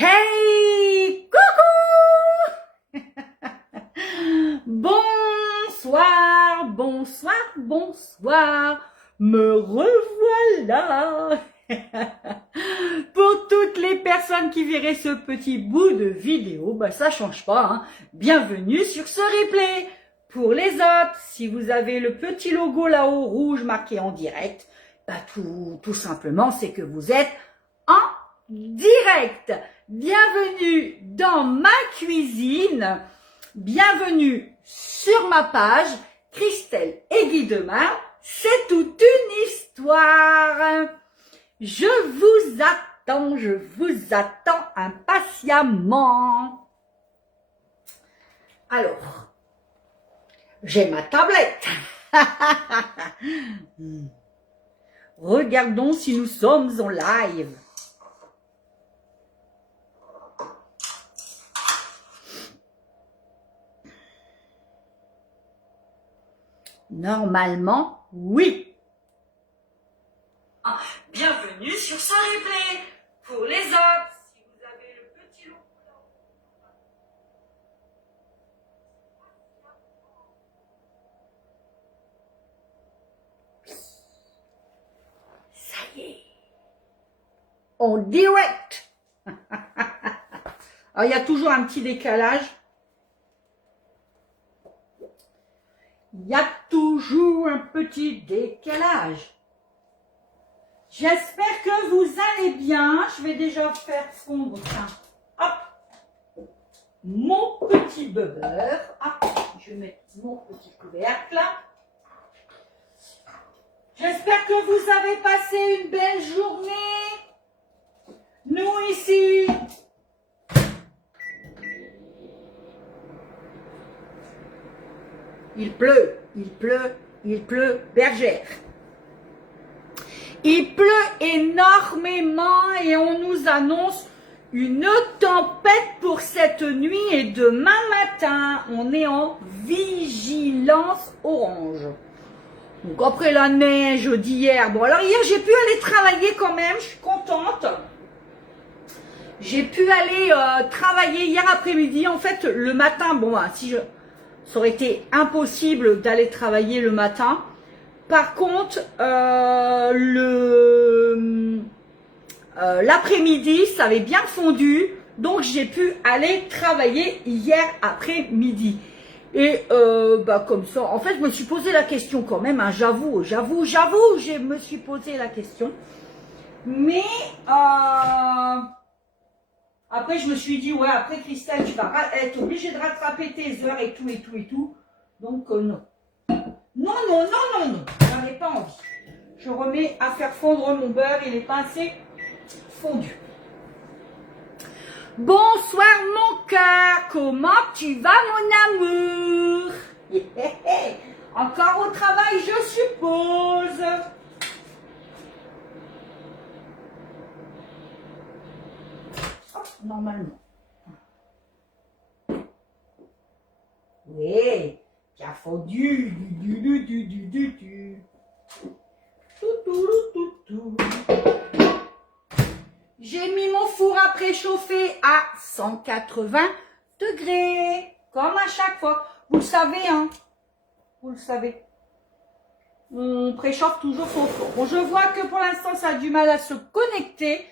Hey, coucou! Bonsoir, bonsoir, bonsoir, me revoilà. Pour toutes les personnes qui verraient ce petit bout de vidéo, bah ça change pas, hein. Bienvenue sur ce replay. Pour les autres, si vous avez le petit logo là-haut rouge marqué en direct, bah tout simplement c'est que vous êtes en direct. Bienvenue dans ma cuisine, bienvenue sur ma page Christelle et Guy Demar, c'est toute une histoire. Je vous attends impatiemment. Alors, j'ai ma tablette. Regardons si nous sommes en live. Normalement, oui. Bienvenue sur ce replay. Pour les autres, si vous avez le petit logo. Ça y est. En direct. Alors, il y a toujours un petit décalage. Il y a toujours un petit décalage. J'espère que vous allez bien. Je vais déjà faire fondre, tiens, hop, mon petit beurre. Hop, je mets mon petit couvercle là. J'espère que vous avez passé une belle journée. Nous ici, il pleut, bergère. Il pleut énormément et on nous annonce une tempête pour cette nuit et demain matin. On est en vigilance orange. Donc après la neige d'hier, bon alors hier j'ai pu aller travailler quand même, je suis contente. J'ai pu aller travailler hier après-midi. En fait le matin, bon bah, ça aurait été impossible d'aller travailler le matin. Par contre, l'après-midi, ça avait bien fondu, donc j'ai pu aller travailler hier après-midi. Et bah comme ça, en fait, je me suis posé la question quand même, hein, j'avoue, je me suis posé la question. Mais après, je me suis dit, ouais, après Christelle, tu vas être obligée de rattraper tes heures et tout. Donc non. Non, j'en ai pas envie. Je remets à faire fondre mon beurre, il n'est pas assez fondu. Bonsoir mon cœur, comment tu vas mon amour? Encore au travail je suppose. Oh, normalement. Oui. Qui a fondu. J'ai mis mon four à préchauffer à 180 degrés. Comme à chaque fois. Vous le savez, hein. Vous le savez. On préchauffe toujours son four. Bon, je vois que pour l'instant, ça a du mal à se connecter.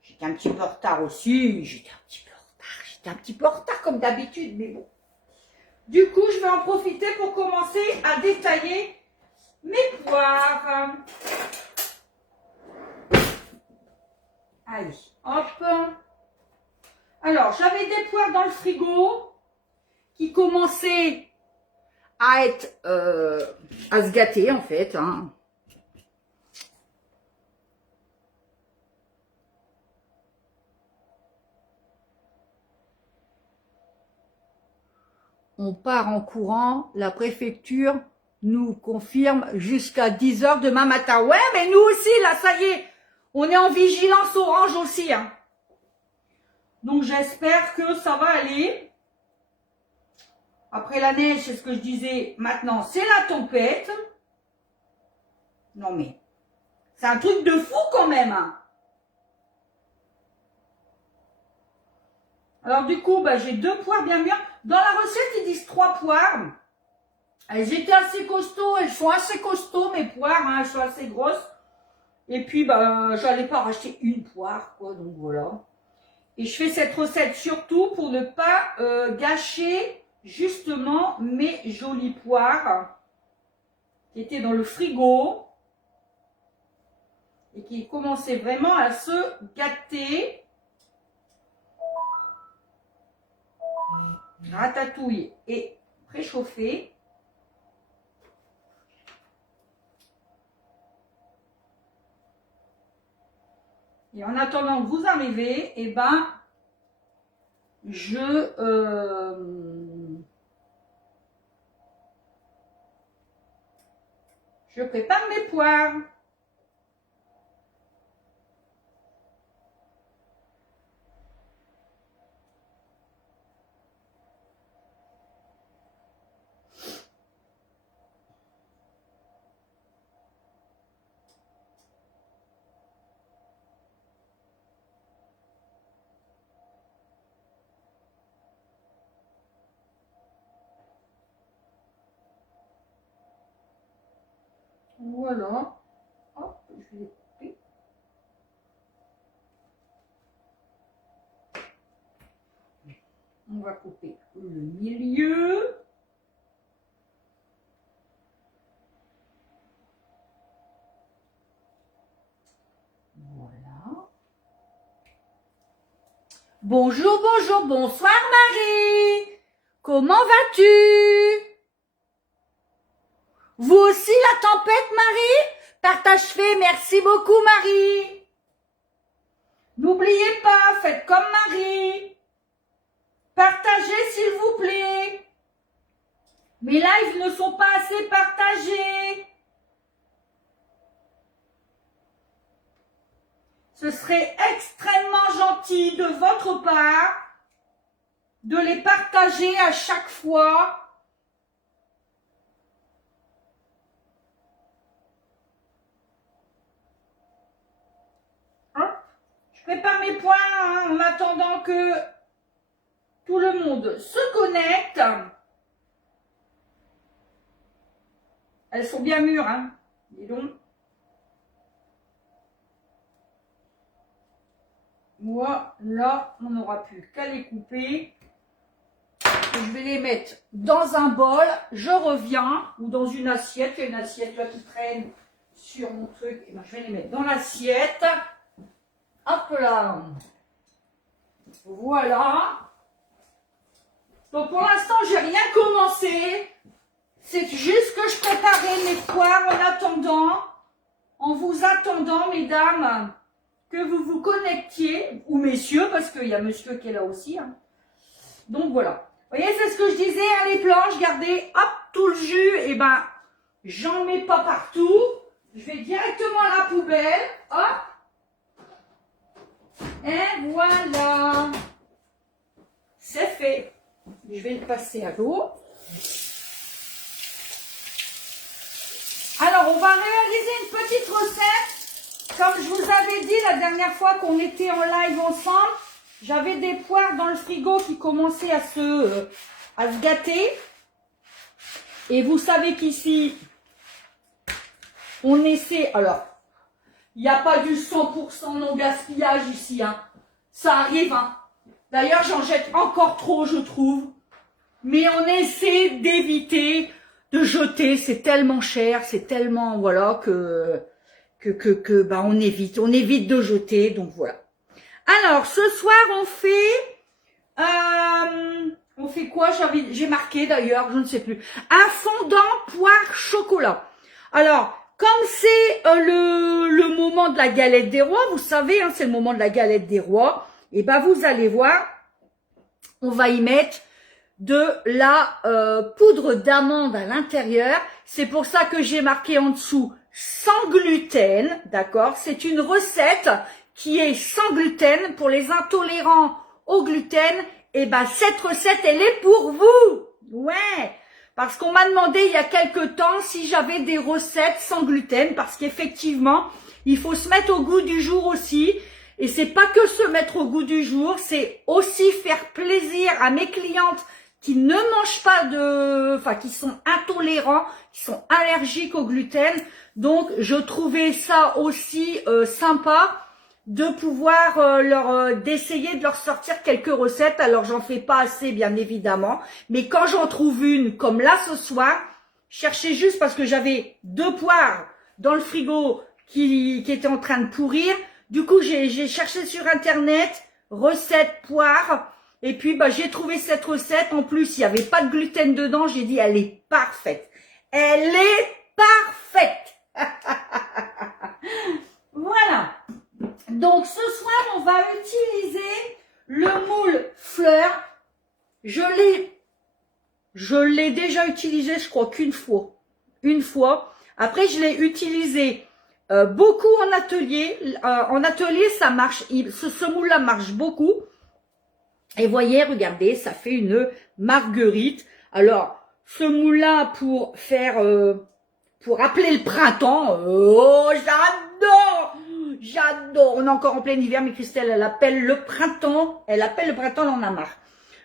J'étais un petit peu en retard aussi. J'étais un petit peu en retard comme d'habitude, mais bon. Du coup, je vais en profiter pour commencer à détailler mes poires. Allez, hop. Alors, j'avais des poires dans le frigo qui commençaient à être, à se gâter en fait, hein. On part en courant, la préfecture nous confirme jusqu'à 10 h demain matin. Ouais, mais nous aussi, là, ça y est, on est en vigilance orange aussi, hein. Donc, j'espère que ça va aller. Après la neige, c'est ce que je disais, maintenant, c'est la tempête. Non, mais c'est un truc de fou quand même, hein. Alors du coup, bah, j'ai 2 poires bien mûres. Dans la recette, ils disent 3 poires. Elles étaient assez costauds, elles sont assez costauds mes poires, hein, elles sont assez grosses. Et puis, bah, j'allais pas racheter une poire, quoi, donc voilà. Et je fais cette recette surtout pour ne pas gâcher justement mes jolies poires qui étaient dans le frigo et qui commençaient vraiment à se gâter. Ratatouille et préchauffé. Et en attendant que vous arrivez, eh ben, je prépare mes poires. Voilà. Hop, je vais couper. On va couper le milieu. Voilà. Bonjour, bonjour, bonsoir Marie. Comment vas-tu? Vous aussi la tempête, Marie? Partage fait, merci beaucoup, Marie. N'oubliez pas, faites comme Marie. Partagez, s'il vous plaît. Mes lives ne sont pas assez partagés. Ce serait extrêmement gentil de votre part de les partager à chaque fois. Je prépare mes points hein, en attendant que tout le monde se connecte. Elles sont bien mûres, hein, dis donc. Voilà, on n'aura plus qu'à les couper. Je vais les mettre dans un bol. Je reviens, ou dans une assiette. Il y a une assiette là qui traîne sur mon truc. Et ben, je vais les mettre dans l'assiette. Hop là. Voilà. Donc pour l'instant, j'ai rien commencé. C'est juste que je préparais mes poires en vous attendant, mesdames, que vous vous connectiez, ou messieurs, parce qu'il y a monsieur qui est là aussi. Hein. Donc voilà. Vous voyez, c'est ce que je disais, hein, les planches, regardez, hop, tout le jus, et ben, j'en mets pas partout. Je vais directement à la poubelle, hop. Et voilà. C'est fait. Je vais le passer à l'eau. Alors, on va réaliser une petite recette. Comme je vous avais dit la dernière fois qu'on était en live ensemble, j'avais des poires dans le frigo qui commençaient à se gâter. Et vous savez qu'ici, on essaie... Alors, il n'y a pas du 100% non gaspillage ici. Hein. Ça arrive. Hein. D'ailleurs, j'en jette encore trop, je trouve. Mais on essaie d'éviter de jeter. C'est tellement cher, c'est tellement... Voilà, bah, on évite de jeter. Donc, voilà. Alors, ce soir, on fait quoi? J'ai marqué d'ailleurs, je ne sais plus. Un fondant poire chocolat. Alors, comme c'est le moment de la galette des rois, vous savez, hein, c'est le moment de la galette des rois, et ben vous allez voir, on va y mettre de la poudre d'amande à l'intérieur. C'est pour ça que j'ai marqué en dessous sans gluten, d'accord? C'est une recette qui est sans gluten. Pour les intolérants au gluten, et ben cette recette, elle est pour vous. Ouais, parce qu'on m'a demandé il y a quelque temps si j'avais des recettes sans gluten, parce qu'effectivement, il faut se mettre au goût du jour aussi. Et c'est pas que se mettre au goût du jour, c'est aussi faire plaisir à mes clientes qui ne mangent pas qui sont intolérants, qui sont allergiques au gluten. Donc, je trouvais ça aussi sympa de pouvoir d'essayer de leur sortir quelques recettes. Alors, j'en fais pas assez, bien évidemment. Mais quand j'en trouve une, comme là ce soir, cherchez juste parce que j'avais 2 poires dans le frigo qui étaient en train de pourrir. Du coup, j'ai cherché sur Internet, recette poire. Et puis, j'ai trouvé cette recette. En plus, il n'y avait pas de gluten dedans. J'ai dit, elle est parfaite. Elle est parfaite. Voilà. Donc, ce soir, on va utiliser le moule fleur. Je l'ai déjà utilisé, je crois qu'une fois. Une fois. Après, je l'ai utilisé beaucoup en atelier. En atelier, ça marche. Ce moule-là marche beaucoup. Et voyez, regardez, ça fait une marguerite. Alors, ce moule-là pour faire, pour appeler le printemps. Oh, j'adore! J'adore! On est encore en plein hiver, mais Christelle, elle appelle le printemps. Elle appelle le printemps, elle en a marre.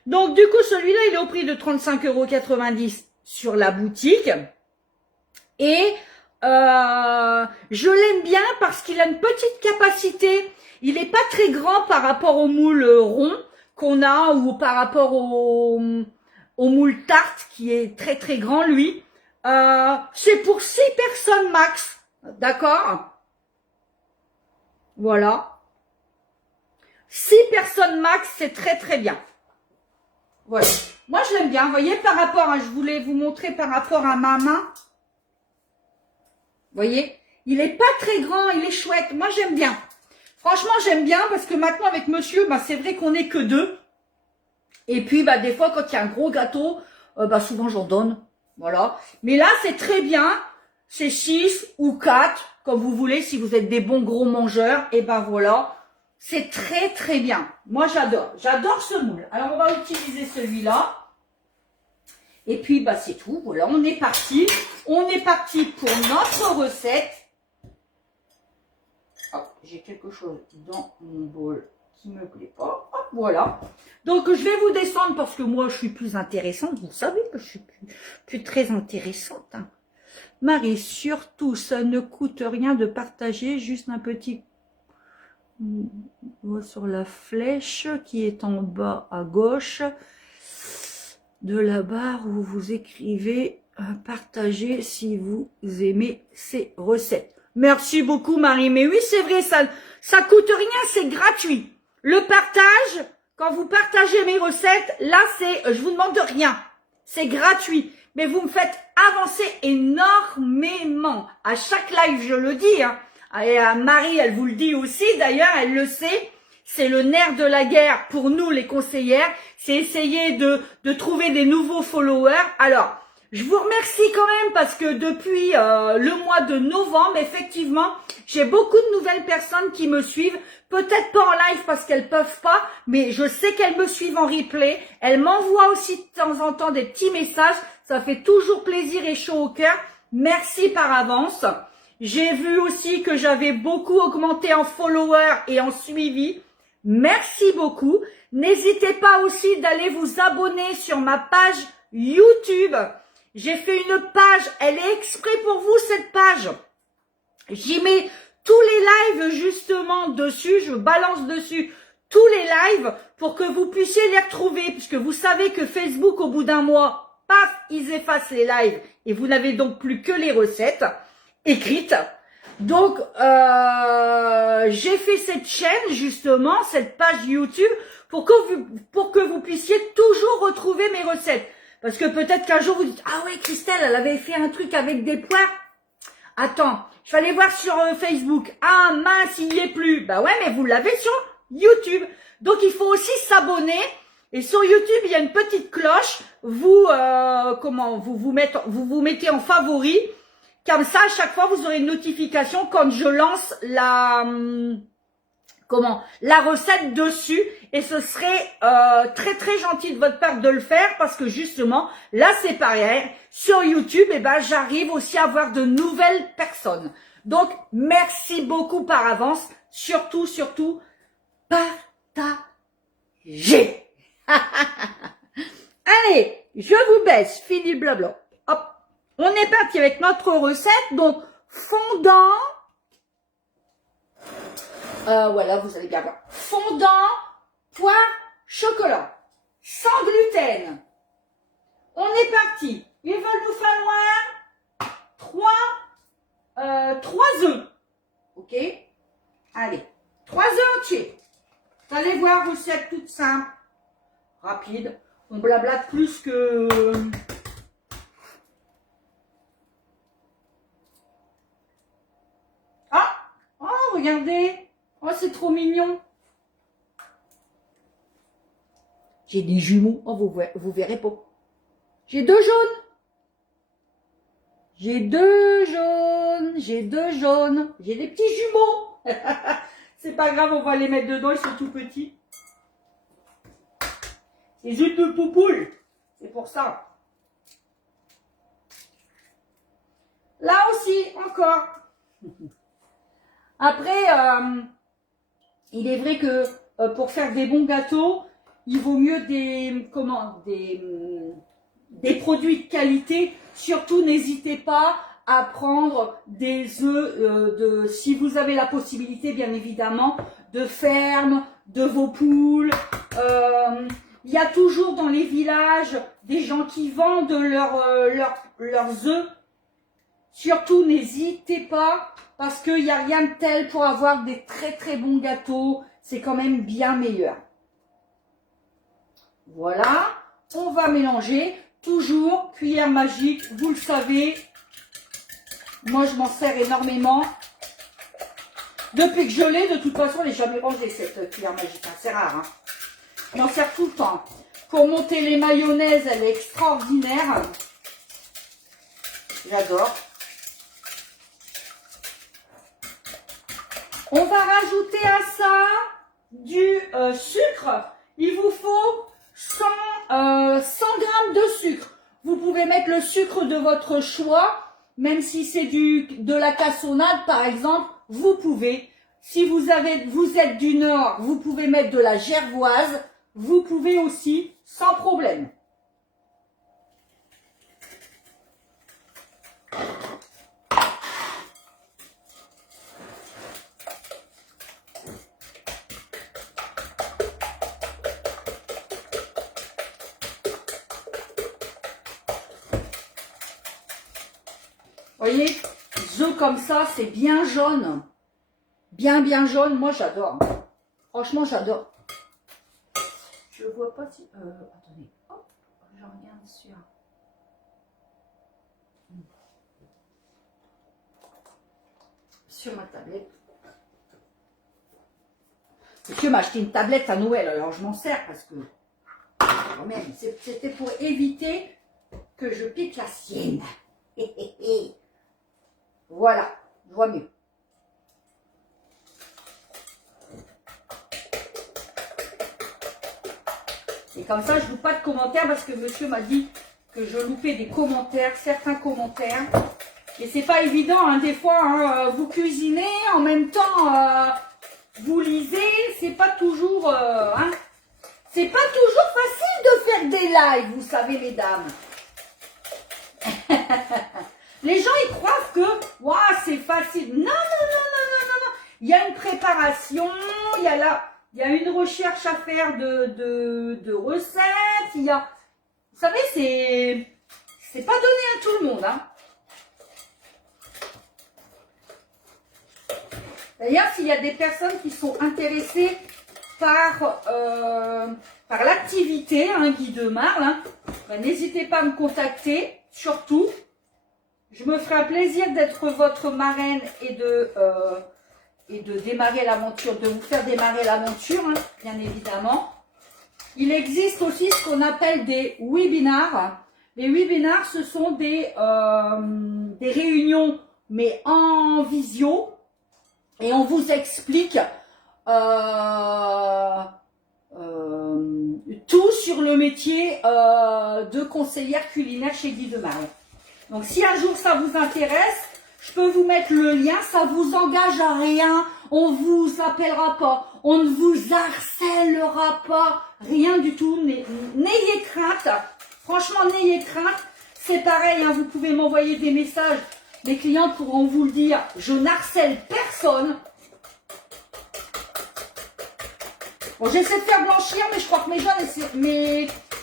Donc, du coup, celui-là, il est au prix de 35,90 € sur la boutique. Et je l'aime bien parce qu'il a une petite capacité. Il n'est pas très grand par rapport au moule rond qu'on a ou par rapport au moule tarte qui est très très grand lui. C'est pour 6 personnes max. D'accord? Voilà. 6 personnes max, c'est très très bien. Voilà. Moi je l'aime bien. Vous voyez par rapport à, je voulais vous montrer par rapport à ma main. Vous voyez? Il est pas très grand, il est chouette. Moi j'aime bien. Franchement, j'aime bien parce que maintenant, avec monsieur, c'est vrai qu'on n'est que 2. Et puis, des fois, quand il y a un gros gâteau, souvent, j'en donne. Voilà. Mais là, c'est très bien. C'est 6 ou 4, comme vous voulez, si vous êtes des bons gros mangeurs. Et voilà. C'est très, très bien. Moi, j'adore. J'adore ce moule. Alors, on va utiliser celui-là. Et puis, c'est tout. Voilà, on est parti. On est parti pour notre recette. Hop, j'ai quelque chose dans mon bol qui me plaît pas. Hop, voilà. Donc, je vais vous descendre parce que moi, je suis plus intéressante. Vous savez que je suis plus très intéressante. Hein. Marie, surtout, ça ne coûte rien de partager. Juste un petit sur la flèche qui est en bas à gauche de la barre où vous écrivez partager si vous aimez ces recettes. Merci beaucoup Marie, mais oui c'est vrai, ça coûte rien, c'est gratuit. Le partage, quand vous partagez mes recettes, là je vous demande rien, c'est gratuit. Mais vous me faites avancer énormément. À chaque live je le dis, hein. Et Marie elle vous le dit aussi, d'ailleurs elle le sait, c'est le nerf de la guerre pour nous les conseillères, c'est essayer de trouver des nouveaux followers. Alors, je vous remercie quand même parce que depuis le mois de novembre, effectivement, j'ai beaucoup de nouvelles personnes qui me suivent. Peut-être pas en live parce qu'elles peuvent pas, mais je sais qu'elles me suivent en replay. Elles m'envoient aussi de temps en temps des petits messages. Ça fait toujours plaisir et chaud au cœur. Merci par avance. J'ai vu aussi que j'avais beaucoup augmenté en followers et en suivi. Merci beaucoup. N'hésitez pas aussi d'aller vous abonner sur ma page YouTube. J'ai fait une page, elle est exprès pour vous cette page. J'y mets tous les lives justement dessus, je balance dessus tous les lives pour que vous puissiez les retrouver. Puisque vous savez que Facebook au bout d'un mois, paf, ils effacent les lives et vous n'avez donc plus que les recettes écrites. Donc, j'ai fait cette chaîne justement, cette page YouTube pour que vous puissiez toujours retrouver mes recettes. Parce que peut-être qu'un jour vous dites, ah ouais, Christelle, elle avait fait un truc avec des poires. Attends, je vais aller voir sur Facebook. Ah mince, il n'y est plus. Bah ouais, mais vous l'avez sur YouTube. Donc il faut aussi s'abonner. Et sur YouTube, il y a une petite cloche. Vous vous mettez en favori. Comme ça, à chaque fois, vous aurez une notification quand je lance la recette dessus. Et ce serait très très gentil de votre part de le faire parce que justement, là c'est pareil, sur YouTube, j'arrive aussi à avoir de nouvelles personnes. Donc, merci beaucoup par avance. Surtout, partager. Allez, je vous baisse, fini le blabla. Hop, on est parti avec notre recette. Donc, fondant. Voilà, vous allez bien voir. Fondant, poire, chocolat. Sans gluten. On est parti. Il va nous falloir 3 œufs. Ok? Allez, 3 œufs entiers. Vous allez voir, recette toute simple, rapide. On blablate plus que... Ah! Oh, regardez! Oh, c'est trop mignon! J'ai des jumeaux. Oh, vous verrez pas. J'ai 2 jaunes. J'ai 2 jaunes. J'ai 2 jaunes. J'ai des petits jumeaux. C'est pas grave, on va les mettre dedans, ils sont tout petits. C'est juste de poupoule. C'est pour ça. Là aussi, encore. Après, il est vrai que pour faire des bons gâteaux, il vaut mieux des produits de qualité. Surtout, n'hésitez pas à prendre des œufs, si vous avez la possibilité, bien évidemment, de ferme, de vos poules. Il y a toujours dans les villages des gens qui vendent leurs œufs. Surtout, n'hésitez pas, parce qu'il n'y a rien de tel pour avoir des très très bons gâteaux. C'est quand même bien meilleur. Voilà, on va mélanger. Toujours, cuillère magique, vous le savez. Moi, je m'en sers énormément. Depuis que je l'ai, de toute façon, elle n'est jamais rangée, cette cuillère magique. Hein. C'est rare. Hein. Je m'en sers tout le temps. Pour monter les mayonnaises, elle est extraordinaire. J'adore. On va rajouter à ça du sucre. Il vous faut 100 grammes de sucre. Vous pouvez mettre le sucre de votre choix. Même si c'est de la cassonade, par exemple, vous pouvez. Si vous êtes du Nord, vous pouvez mettre de la gervoise. Vous pouvez aussi, sans problème. Voyez, œufs comme ça, c'est bien jaune. Bien jaune. Moi, j'adore. Franchement, j'adore. Je vois pas si... attendez. Hop, je regarde sur ma tablette. Monsieur m'a acheté une tablette à Noël, alors je m'en sers parce que... Quand même, c'était pour éviter que je pique la sienne. Voilà, je vois mieux. Et comme ça, je ne loupe pas de commentaires parce que monsieur m'a dit que je loupais des commentaires, certains commentaires. Et c'est pas évident, hein, des fois, hein, vous cuisinez, en même temps, vous lisez, c'est pas toujours... hein, c'est pas toujours facile de faire des lives, vous savez, mesdames. Les gens, ils croient que wow, c'est facile. Non. Il y a une préparation, il y a une recherche à faire de recettes. Vous savez, c'est pas donné à tout le monde. Hein. D'ailleurs, s'il y a des personnes qui sont intéressées par l'activité Guy de Marle, hein, ben, n'hésitez pas à me contacter, surtout. Je me ferai un plaisir d'être votre marraine et de démarrer l'aventure, de vous faire démarrer l'aventure, hein, bien évidemment. Il existe aussi ce qu'on appelle des webinars. Les webinars, ce sont des réunions, mais en visio. Et on vous explique tout sur le métier de conseillère culinaire chez Guy de Marle. Donc, si un jour ça vous intéresse, je peux vous mettre le lien. Ça vous engage à rien. On vous appellera pas. On ne vous harcèlera pas, rien du tout. N'ayez crainte. Franchement, n'ayez crainte. C'est pareil, hein, vous pouvez m'envoyer des messages. Les clients pourront vous le dire. Je n'harcèle personne. Bon, j'essaie de faire blanchir, mais je crois que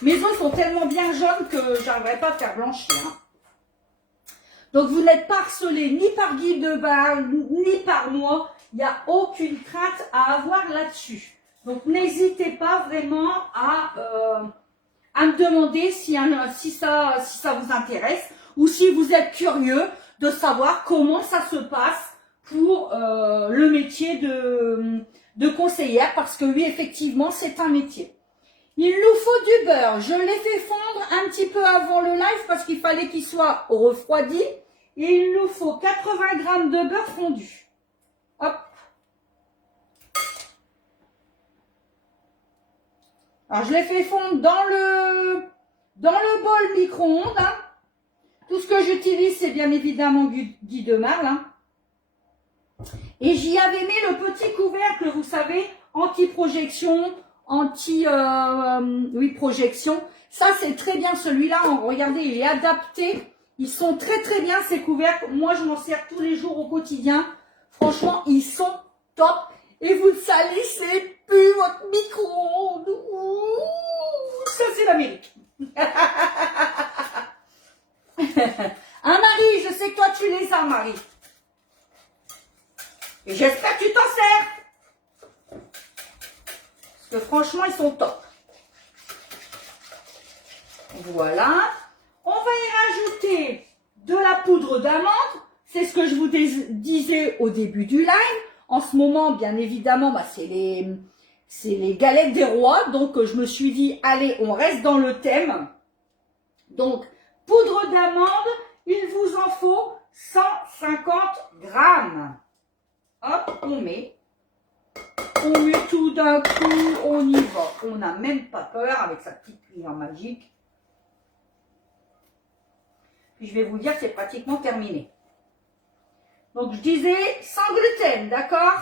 mes os sont tellement bien jaunes que j'arriverai pas à faire blanchir. Hein. Donc, vous n'êtes pas harcelé ni par Guy Debar, ni par moi. Il n'y a aucune crainte à avoir là-dessus. Donc, n'hésitez pas vraiment à me demander si ça vous intéresse ou si vous êtes curieux de savoir comment ça se passe pour le métier de conseillère. Parce que oui, effectivement, c'est un métier. Il nous faut du beurre. Je l'ai fait fondre un petit peu avant le live parce qu'il fallait qu'il soit refroidi. Et il nous faut 80 g de beurre fondu. Hop. Alors, je l'ai fait fondre dans le bol micro-ondes. Hein. Tout ce que j'utilise, c'est bien évidemment Guy de Marle. Hein. Et j'y avais mis le petit couvercle, vous savez, anti-projection, projection. Ça, c'est très bien celui-là. Regardez, il est adapté. Ils sont très très bien ces couvercles. Moi, je m'en sers tous les jours au quotidien. Franchement, ils sont top. Et vous ne salissez plus votre micro-ondes. Ça, c'est l'Amérique. Hein, Marie, je sais que toi, tu les as, Marie. Et j'espère que tu t'en sers. Parce que franchement, ils sont top. Voilà. On va y rajouter de la poudre d'amande. C'est ce que je vous disais au début du live. En ce moment, bien évidemment, c'est les galettes des rois. Donc, je me suis dit, allez, on reste dans le thème. Donc, poudre d'amande, il vous en faut 150 grammes. Hop, on met tout d'un coup, on y va. On n'a même pas peur avec sa petite cuillère magique. Puis je vais vous dire que c'est pratiquement terminé. Donc je disais sans gluten, d'accord?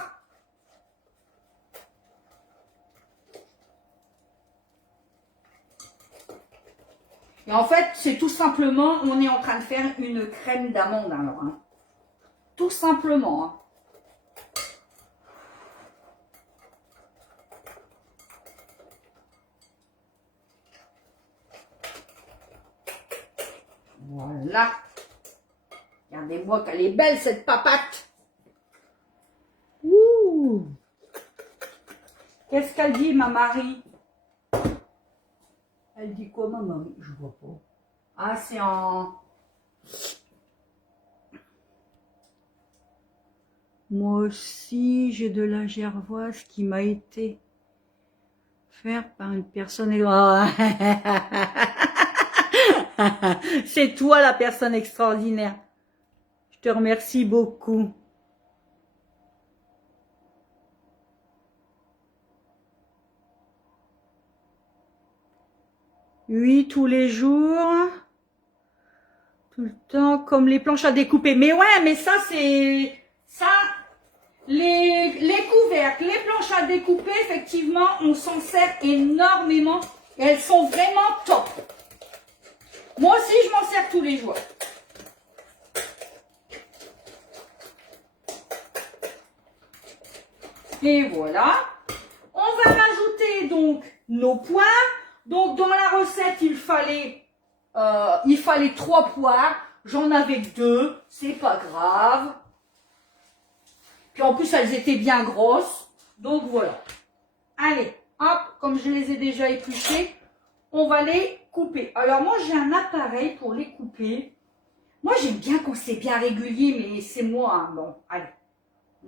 Et en fait, c'est tout simplement, on est en train de faire une crème d'amande alors. Hein. Tout simplement. Hein. Voilà. Regardez-moi qu'elle est belle cette papate. Ouh. Qu'est-ce qu'elle dit, ma Marie? Elle dit quoi, ma Marie? Je vois pas. Ah, c'est en... Moi aussi, j'ai de la gervoise qui m'a été faire par une personne... C'est toi la personne extraordinaire. Je te remercie beaucoup. Oui, tous les jours. Tout le temps, comme les planches à découper. Mais ouais, mais ça, c'est... Ça, les couvercles, les planches à découper, effectivement, on s'en sert énormément. Et elles sont vraiment top. Moi aussi, je m'en sers tous les jours. Et voilà. On va rajouter donc nos poires. Donc, dans la recette, il fallait 3 poires. J'en avais 2. C'est pas grave. Puis en plus, elles étaient bien grosses. Donc, voilà. Allez, hop, comme je les ai déjà épluchées, on va les couper. Alors, moi, j'ai un appareil pour les couper. Moi, j'aime bien quand c'est bien régulier, mais c'est moi. Hein. Bon, allez.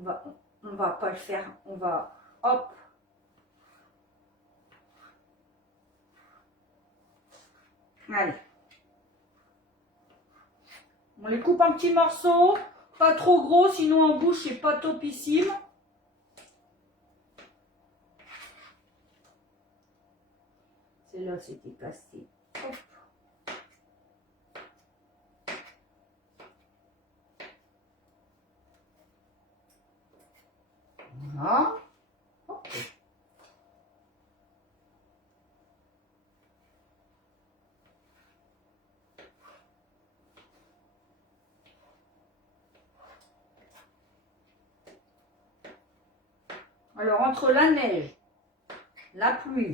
On va pas le faire. On va, hop. Allez. On les coupe en petits morceaux. Pas trop gros, sinon en bouche, c'est pas topissime. Celle-là, c'était cassé. Hop. Voilà. Hop, Alors, entre la neige, la pluie,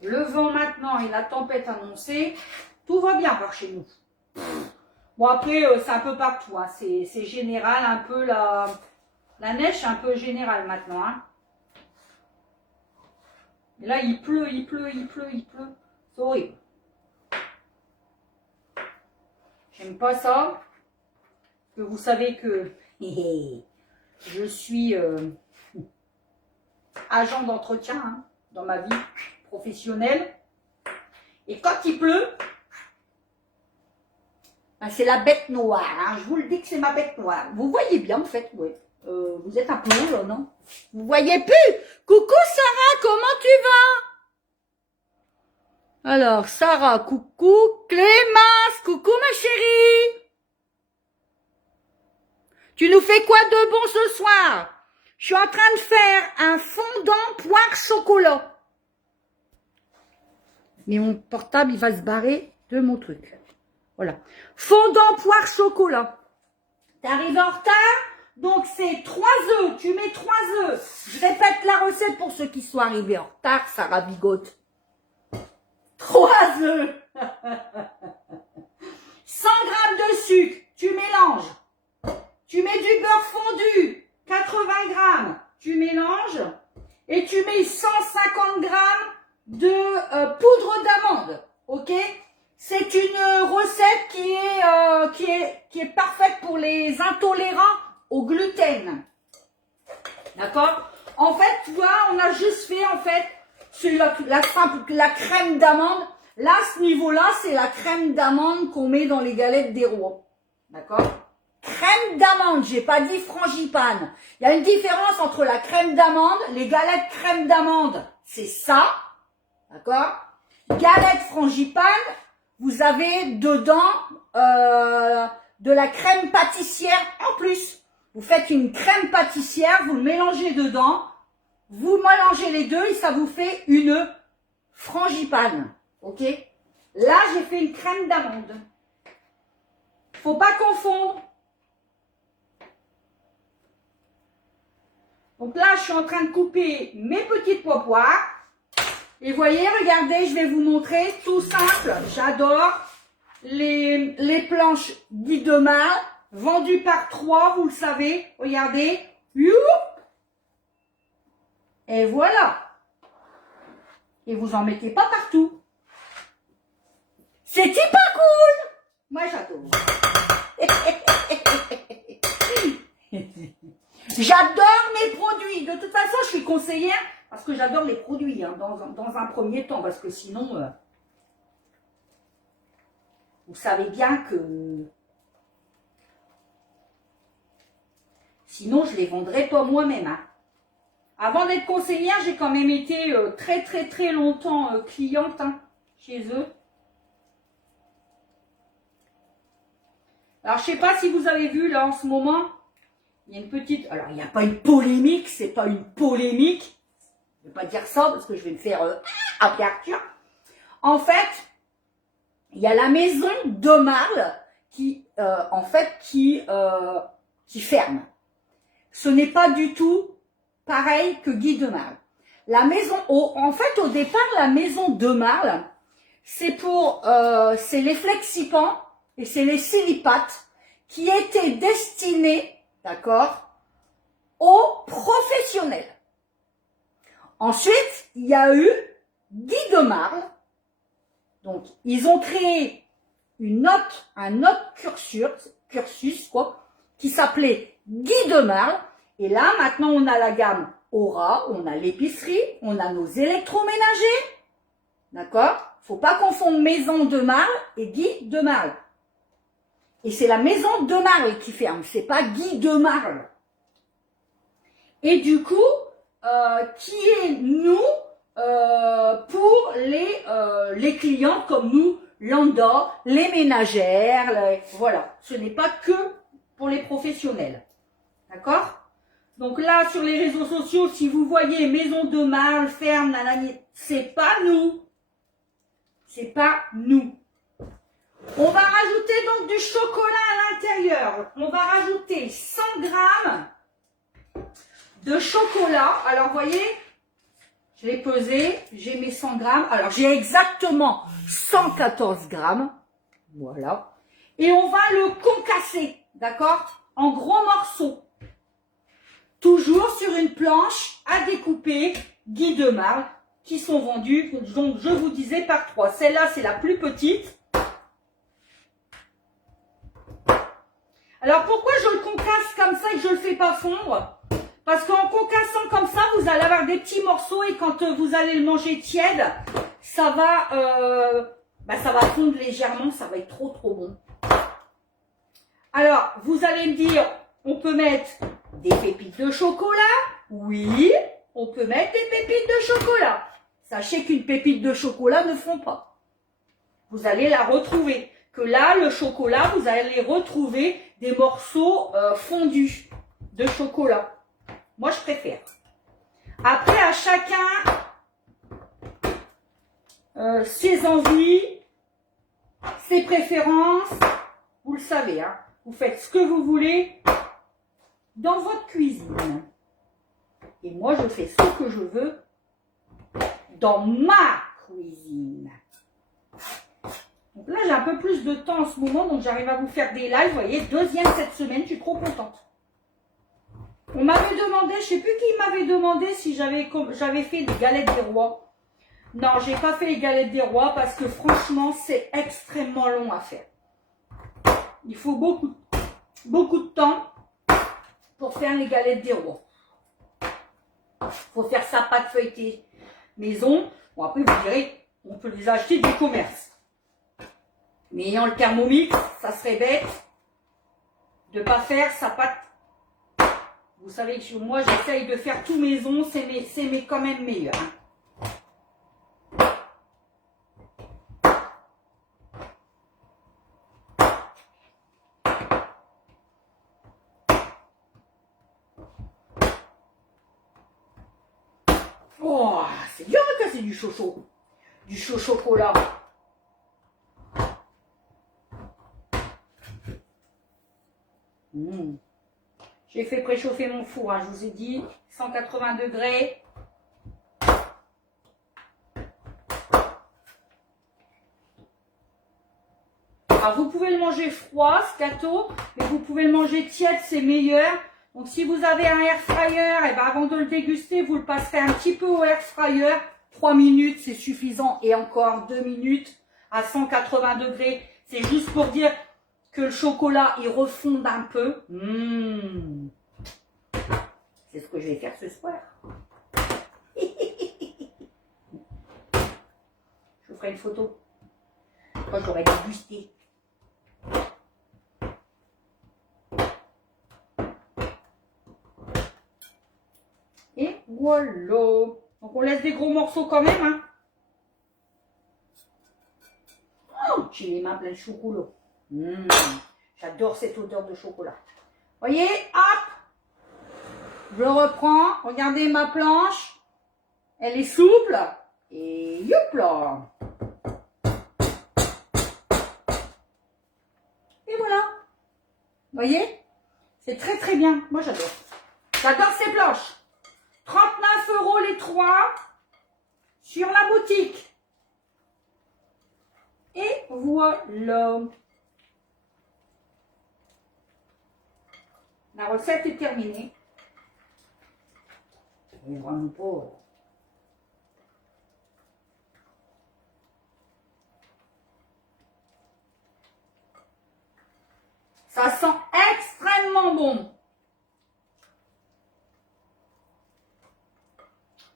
le vent maintenant et la tempête annoncée, tout va bien par chez nous. Bon, après, c'est un peu partout. Hein. C'est général, un peu la neige, c'est un peu général maintenant. Hein. Et là, il pleut, il pleut, il pleut, il pleut. C'est horrible. J'aime pas ça. Parce que vous savez que je suis agent d'entretien hein, dans ma vie professionnelle. Et quand il pleut, ben c'est la bête noire. Hein. Je vous le dis que c'est ma bête noire. Vous voyez bien en fait, ouais. Vous êtes un peu haut là, non? Vous voyez plus? Coucou Sarah, comment tu vas? Alors, Sarah, coucou. Clémence, coucou ma chérie. Tu nous fais quoi de bon ce soir? Je suis en train de faire un fondant poire chocolat. Mais mon portable, il va se barrer de mon truc. Voilà. Fondant poire chocolat. T'es arrivé en retard? Donc, c'est 3 œufs. Tu mets 3 œufs. Je répète la recette pour ceux qui sont arrivés en retard. Sarah bigote. 3 œufs. 100 g de sucre. Tu mélanges. Tu mets du beurre fondu. 80 g. Tu mélanges. Et tu mets 150 g de poudre d'amande. Ok? C'est une recette qui est parfaite pour les intolérants au gluten. D'accord? En fait, tu vois, on a juste fait, en fait, c'est la crème d'amande. Là, à ce niveau-là, c'est la crème d'amande qu'on met dans les galettes des rois. D'accord? Crème d'amande, j'ai pas dit frangipane. Il y a une différence entre la crème d'amande, les galettes crème d'amande, c'est ça. D'accord? Galette frangipane, vous avez dedans de la crème pâtissière en plus. Vous faites une crème pâtissière, vous le mélangez dedans, vous mélangez les deux et ça vous fait une frangipane. Ok? Là, j'ai fait une crème d'amande. Faut pas confondre. Donc là, je suis en train de couper mes petites poires. Et voyez, regardez, je vais vous montrer, tout simple. J'adore les planches Guy Demar, vendues par 3, vous le savez. Regardez. Youp. Et voilà. Et vous en mettez pas partout. C'est pas cool. Moi, j'adore. J'adore mes produits. De toute façon, je suis conseillère parce que j'adore les produits hein, dans un premier temps. Parce que sinon, vous savez bien que... Sinon, je ne les vendrais pas moi-même. Hein. Avant d'être conseillère, j'ai quand même été très longtemps cliente hein, chez eux. Alors, je ne sais pas si vous avez vu là en ce moment... Il y a une petite... Alors, il n'y a pas une polémique, c'est pas une polémique. Je ne vais pas dire ça parce que je vais me faire appeler Arthur. En fait, il y a la maison de Marle qui, qui ferme. Ce n'est pas du tout pareil que Guy de Marle. La maison... en fait, au départ, la maison de Marle, c'est pour... c'est les flexipans et c'est les silipates qui étaient destinés... D'accord? Aux professionnels. Ensuite, il y a eu Guy de Marle. Donc, ils ont créé un autre cursus quoi, qui s'appelait Guy de Marle. Et là, maintenant, on a la gamme Aura, on a l'épicerie, on a nos électroménagers. D'accord? Faut pas confondre Maison de Marle et Guy de Marle. Et c'est la maison de Marle qui ferme, c'est pas Guy de Marle. Et du coup, qui est nous pour les clients comme nous, lambda, les ménagères, voilà. Ce n'est pas que pour les professionnels. D'accord? Donc là, sur les réseaux sociaux, si vous voyez maison de Marle, ferme, c'est pas nous. C'est pas nous. On va rajouter donc du chocolat à l'intérieur. On va rajouter 100 g de chocolat. Alors, vous voyez, je l'ai pesé, j'ai mes 100 grammes. Alors, j'ai exactement 114 grammes. Voilà. Et on va le concasser, d'accord? En gros morceaux. Toujours sur une planche à découper, Guy de marle, qui sont vendus, donc je vous disais, par 3. Celle-là, c'est la plus petite. Alors, pourquoi je le concasse comme ça et que je ne le fais pas fondre? Parce qu'en concassant comme ça, vous allez avoir des petits morceaux et quand vous allez le manger tiède, ça va fondre légèrement, ça va être trop bon. Alors, vous allez me dire, on peut mettre des pépites de chocolat? Oui, on peut mettre des pépites de chocolat. Sachez qu'une pépite de chocolat ne fond pas. Vous allez la retrouver. Que là, le chocolat, vous allez retrouver des morceaux fondus de chocolat. Moi, je préfère. Après, à chacun ses envies, ses préférences. Vous le savez, hein. Vous faites ce que vous voulez dans votre cuisine. Et moi, je fais ce que je veux dans ma cuisine. Donc là, j'ai un peu plus de temps en ce moment, donc j'arrive à vous faire des lives. Vous voyez, deuxième cette semaine, je suis trop contente. On m'avait demandé, je ne sais plus qui m'avait demandé si j'avais fait des galettes des rois. Non, j'ai pas fait les galettes des rois parce que franchement, c'est extrêmement long à faire. Il faut beaucoup de temps pour faire les galettes des rois. Il faut faire sa pâte feuilletée maison. Bon, après, vous direz, on peut les acheter du commerce. Mais ayant le Thermomix, ça serait bête de ne pas faire sa pâte. Vous savez que moi, j'essaye de faire tout maison, c'est quand même meilleur. Hein. Oh, c'est bien que c'est du choco. Du chaud chocolat. J'ai fait préchauffer mon four, hein, je vous ai dit, 180 degrés. Alors, vous pouvez le manger froid, ce gâteau, mais vous pouvez le manger tiède, c'est meilleur. Donc, si vous avez un air fryer, et ben, avant de le déguster, vous le passerez un petit peu au air fryer. 3 minutes, c'est suffisant. Et encore 2 minutes à 180 degrés. C'est juste pour dire que le chocolat, il refonde un peu. C'est ce que je vais faire ce soir. Je vous ferai une photo quand j'aurai dégusté. Et voilà. Donc on laisse des gros morceaux quand même. Hein. Oh, j'ai les mains pleines de chocolat. J'adore cette odeur de chocolat. Voyez, hop. Je reprends. Regardez ma planche. Elle est souple. Et youp là. Et voilà. Voyez, c'est très bien. Moi j'adore. J'adore ces planches. 39 € les 3 sur la boutique. Et voilà. La recette est terminée. Et vraiment pas. Ça sent extrêmement bon.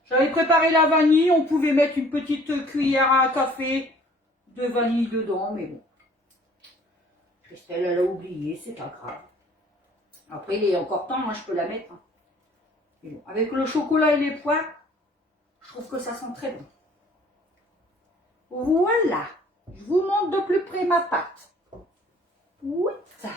J'avais préparé la vanille. On pouvait mettre une petite cuillère à café de vanille dedans, mais bon. Christelle, elle a oublié, c'est pas grave. Après, il est encore temps, hein, je peux la mettre. Hein. Et bon, avec le chocolat et les pois, je trouve que ça sent très bon. Voilà. Je vous montre de plus près ma pâte. Oui, ça.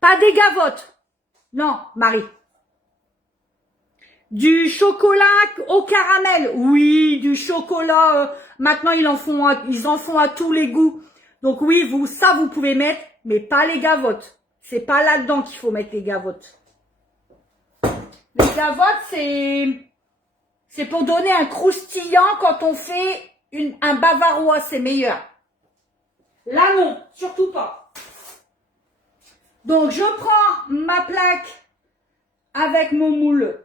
Pas des gavottes. Non, Marie. Du chocolat au caramel. Oui, du chocolat. Maintenant, ils en font à tous les goûts. Donc oui, vous pouvez mettre, mais pas les gavottes. C'est pas là-dedans qu'il faut mettre les gavottes. Les gavottes, c'est pour donner un croustillant quand on fait un bavarois, c'est meilleur. Là, non, surtout pas. Donc, je prends ma plaque avec mon moule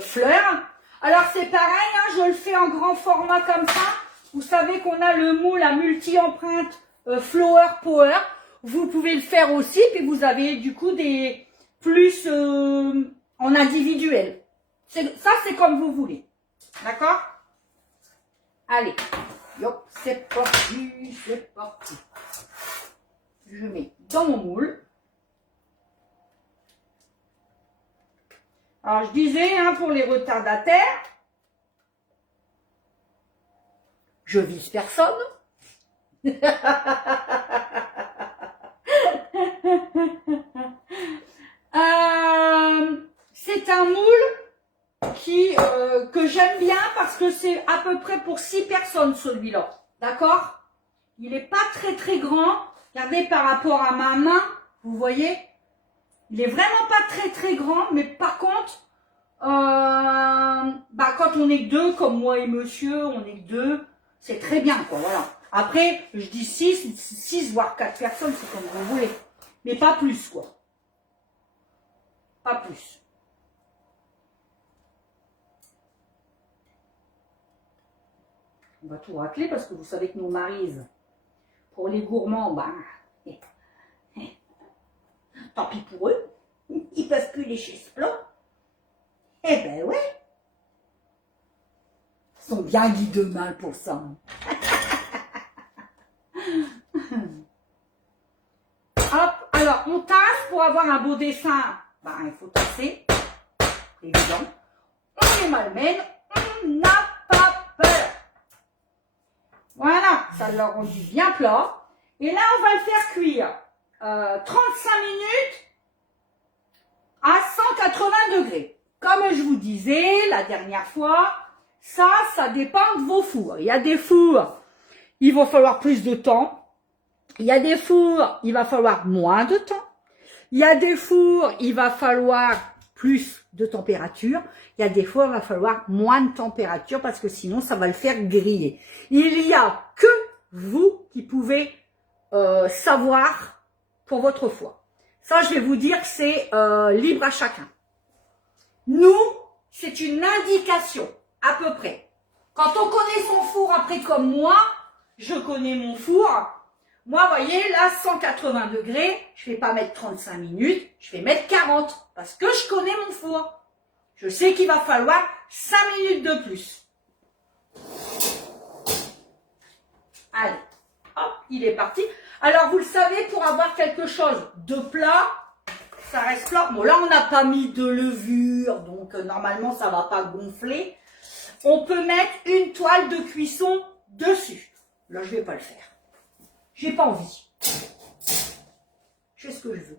fleur. Alors, c'est pareil, hein, je le fais en grand format comme ça. Vous savez qu'on a le moule à multi-empreinte Flower Power. Vous pouvez le faire aussi, puis vous avez du coup des plus en individuel. Ça, c'est comme vous voulez. D'accord? Allez, hop, c'est parti, c'est parti. Je mets dans mon moule. Alors, je disais, hein, pour les retardataires, je vise personne. C'est un moule que j'aime bien parce que c'est à peu près pour 6 personnes celui-là. D'accord? Il n'est pas très grand. Regardez par rapport à ma main, vous voyez? Il est vraiment pas très grand, mais par contre, quand on est que deux, comme moi et monsieur, on est que deux, c'est très bien, quoi, voilà. Après, je dis 6 voire 4 personnes, c'est comme vous voulez. Mais pas plus, quoi. Pas plus. On va tout racler parce que vous savez que nos maris, pour les gourmands, tant pis pour eux, ils peuvent plus lécher ce plat. Eh ben ouais. Ils sont bien guidés de mal pour ça. Hop, alors on tasse pour avoir un beau dessin. Il faut tasser. Évident. On est malmène, on n'a pas peur. Voilà, ça l'a rendu bien plat. Et là, on va le faire cuire 35 minutes à 180 degrés. Comme je vous disais la dernière fois, ça dépend de vos fours. Il y a des fours, il va falloir plus de temps. Il y a des fours, il va falloir moins de temps. Il y a des fours, il va falloir plus de température. Il y a des fours, il va falloir moins de température parce que sinon, ça va le faire griller. Il n'y a que vous qui pouvez savoir pour votre four. Ça, je vais vous dire que c'est libre à chacun. Nous, c'est une indication, à peu près. Quand on connaît son four, après comme moi, je connais mon four. Moi, vous voyez, là, 180 degrés, je ne vais pas mettre 35 minutes, je vais mettre 40, parce que je connais mon four. Je sais qu'il va falloir 5 minutes de plus. Allez, hop, il est parti. Alors, vous le savez, pour avoir quelque chose de plat, ça reste plat. Bon, là, on n'a pas mis de levure, donc normalement, ça ne va pas gonfler. On peut mettre une toile de cuisson dessus. Là, je ne vais pas le faire. J'ai pas envie. Je fais ce que je veux.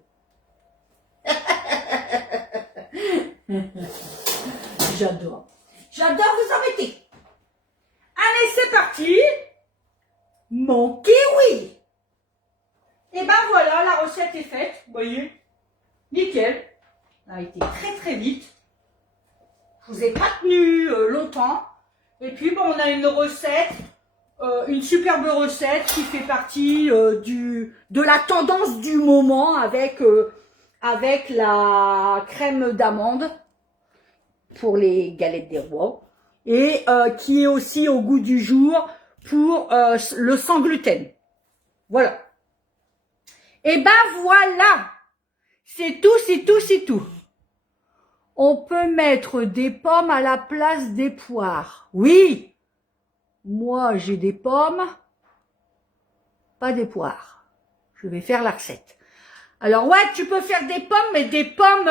J'adore. J'adore vous embêter. Allez, c'est parti. Mon kiwi. Et ben voilà, la recette est faite. Vous voyez, nickel. Elle a été très vite. Je vous ai pas tenu longtemps. Et puis, bon, on a une recette. Une superbe recette qui fait partie de la tendance du moment avec la crème d'amande pour les galettes des rois et qui est aussi au goût du jour pour le sans gluten. Voilà. Et ben voilà. C'est tout. On peut mettre des pommes à la place des poires. Oui. Moi, j'ai des pommes, pas des poires. Je vais faire la recette. Alors, ouais, tu peux faire des pommes, mais des pommes